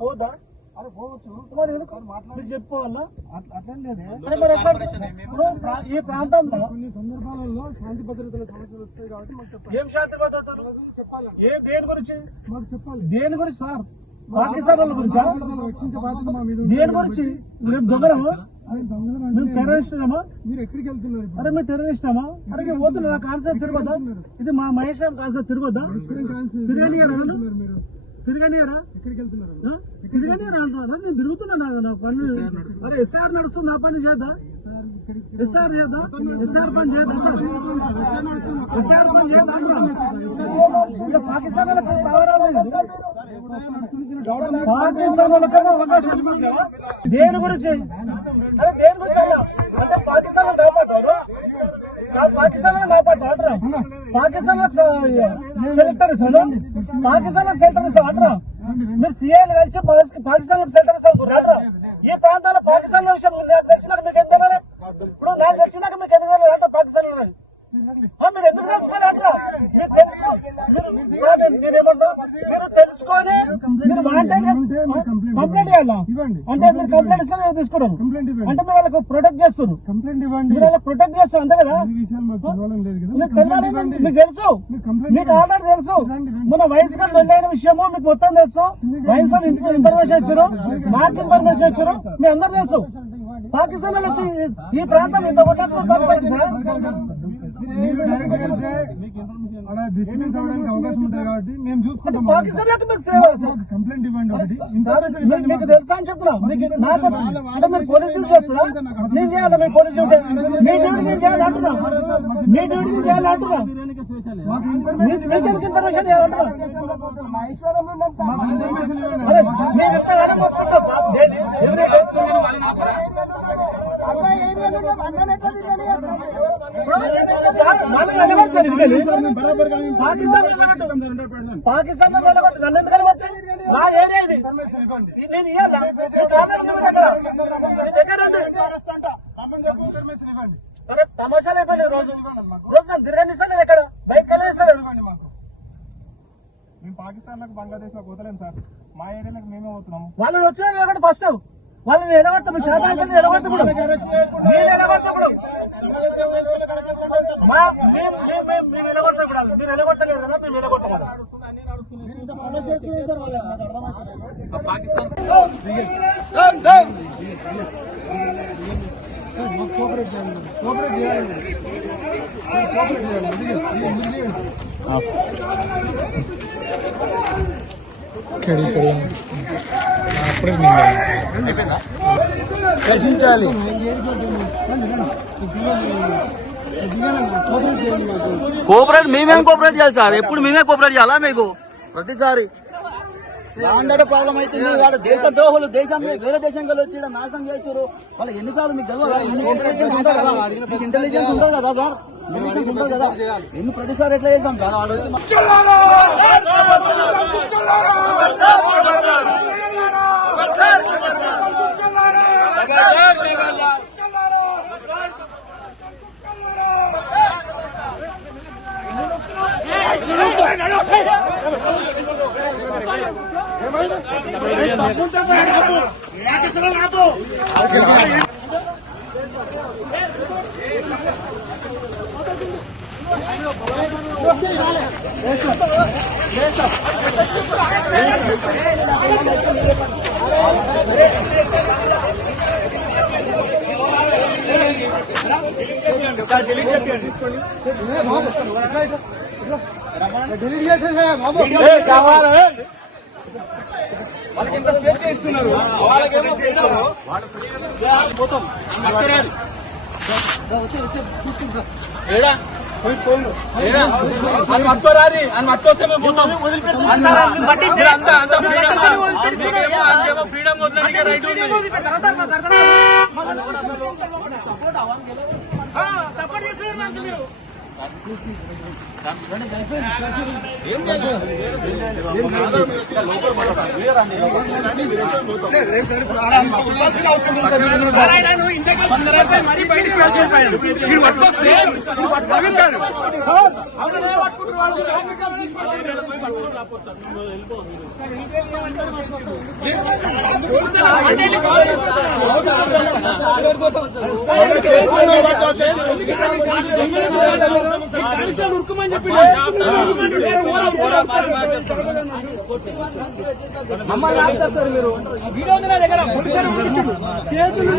పోదా అది పోవచ్చు. మరి మీరు చెప్పుకోవాలా అట్లేం లేదే. ఇప్పుడు ఈ ప్రాంతంలో కొన్ని సందర్భాలలో శాంతి భద్రతల సమస్యలు వస్తాయి కాబట్టి మాకు చెప్పాలి. ఏం శాంతి భద్రతలు చెప్పాలి. దేని గురించి మాకు చెప్పాలి. దేని గురించి సార్? పాకిస్తాన్ వాళ్ళ గురించా? రక్షించే బాధ్యత మా మీద. దేని గురించి? రేపు దొంగలమా? మేము టెర్రరిస్టులమా? మీరు ఎక్కడికి వెళ్తున్నారు? అరే మీరు టెర్రరిస్టామా? అరే మేము పోతున్నా నా కాన్సెప్ట్ తిరగొద్దా? ఇది మా మహేశ్వరం కాన్సెప్ట్ తిరగొద్దా? తిరగనియరా? ఎక్కడికి వెళ్తున్నారు? తిరగనియరా అంటున్నారా? నేను తిరుగుతున్నా నా పని. అరే ఎస్ఆర్ నడుస్తుంది, నా పని చేద్దా? ఎస్ఆర్ చేద్దా? ఎస్ఆర్ పని చేద్దా? ఎస్ఆర్ పని చేద్దా? ఇక్కడ పాకిస్తాన్ వాళ్ళకి పాకిస్తాన్ వాళ్ళకన్నా అవకాశం ఉంటుంది కదా. దేని గురించి? అదే దేని గురించి అన్నా అంటే పాకిస్తాన్ కాపాడతారు, పాకిస్తాన్ కాపాడతా అంటారా? పాకిస్తాన్ సెలెక్టర్ ఇస్తాను, పాకిస్తాన్ సెంటర్ ఇస్తాను అంటారా? మీరు సీఐలు కలిసి పాకిస్తాన్ సెంటర్ ఇస్తారు అంటారా? ఈ ప్రాంతాల్లో పాకిస్తాన్ విషయం నాకు తెలిసినాక మీకు ఎంత తెలియాలి? ఇప్పుడు నాకు తెలిసినాక మీకు ఎంత తెలియాలి అంటే పాకిస్తాన్ మీరు ఎందుకు తెలుసుకోవాలి అంటారా? మీరు తెలుసుకో, నేనేమన్నా మీరు తెలుసుకొని మీరు వాంటెడ్ కంప్లైంట్ చేయాలా? అంటే మీరు కంప్లైంట్ ఇస్తే తీసుకోవడం అంటే మీరు వాళ్ళకి ప్రొటెక్ట్ చేస్తారు. కంప్లైంట్ ఇవ్వండి. మీరు వాళ్ళకి ప్రొటెక్ట్ చేస్తారు అంతే కదా. మీకు తెలియాలి, మీకు తెలుసు, మీకు ఆల్రెడీ తెలుసు. మన వయసు గారు వెళ్ళైన విషయము మీకు మొత్తం తెలుసు. వయసు ఇన్ఫర్మేషన్ ఇచ్చారు, మాకు ఇన్ఫర్మేషన్ ఇచ్చారు, మీ అందరూ తెలుసు. పాకిస్తాన్ వాళ్ళు వచ్చి ఈ ప్రాంతం ఇంత కొట్టారు పాకిస్తాన్ అవకాశం ఉంటుంది కాబట్టి మేము చూసుకుంటాం. పాకిస్తాన్ కంప్లైంట్ ఇవ్వండి. మీకు తెలుసా అని చెప్తున్నా. మీకు నాకు అంటే మీరు పోలీస్ డ్యూటీ చేస్తున్నా, నేను చేయాలి. మీ పోలీస్ డ్యూటీ మీ డ్యూటీ నేను చేయాలి అంటున్నా, మీ డ్యూటీ నేను చేయాలి అంటున్నా. మీకు ఇన్ఫర్మేషన్ చేయాలంటున్నా. అరే నేను ఇస్తాను మొత్తుకుంటా సార్. పాకిస్తాన్ లో నిలబట్టి నన్ను ఎందుకు నిలబట్టి? నా ఏరియా ఇది, నేను ఇవ్వాలా? అరే తమాషాలు అయిపోయినాయి. రోజు రోజు నన్ను తిరగనిస్తాను. నేను ఎక్కడ బయటకు వెళ్ళిస్తాను. మేము పాకిస్తాన్ లకు బంగ్లాదేశ్ లో పోతలేము సార్. మా ఏరియాలకు మేమే పోతున్నాం. వాళ్ళని వచ్చిన నిలబట్టి ఫస్ట్ వాళ్ళని నిలబడతాం. శాతానికి నిలబడతాం. ఇప్పుడు నేను నిలబడతాం. ఇప్పుడు మేము నిలబడతాం. ఇప్పుడు మీరు నిలబడతలేదు కదా, మేము నిలబడతాం కదా. కోఆపరేట్ చేయాలి. దర్శించాలి. కోఆపరేట్ మేమేం కోఆపరేట్ చేయాలి సార్? ఎప్పుడు మేమే కోఆపరేట్ చేయాలా మీకు? ప్రతిసారి అంటే ప్రాబ్లం అయితే వాడు దేశ ద్రోహులు, దేశం వేరే దేశం కలిసి వచ్చి నాశనం చేస్తారు. వాళ్ళు ఎన్నిసార్లు మీకు తెలియదా? ఇంటెలిజెన్స్ ఉంటుంది కదా సార్, ఇంటెలిజెన్స్ ఉంటుంది కదా. ఎన్ని ప్రతిసారి ఎట్లా చేసాం సార్? వాడు వచ్చి డిలీట్ చేసేసా బాబు. వాళ్ళకి ఎంత స్వేచ్ఛ ఇస్తున్నారు, వాళ్ళకేమో పోతాం. అని పట్టుకోరారి అని పట్టుకొస్తే మేము పోతాం. ఫ్రీడమ్ వదలడానికి రైట్ ఉంది. మమ్మల్ని ఆపుతారు సార్ మీరు. వీడియో ఉంది నా దగ్గర. చేతులు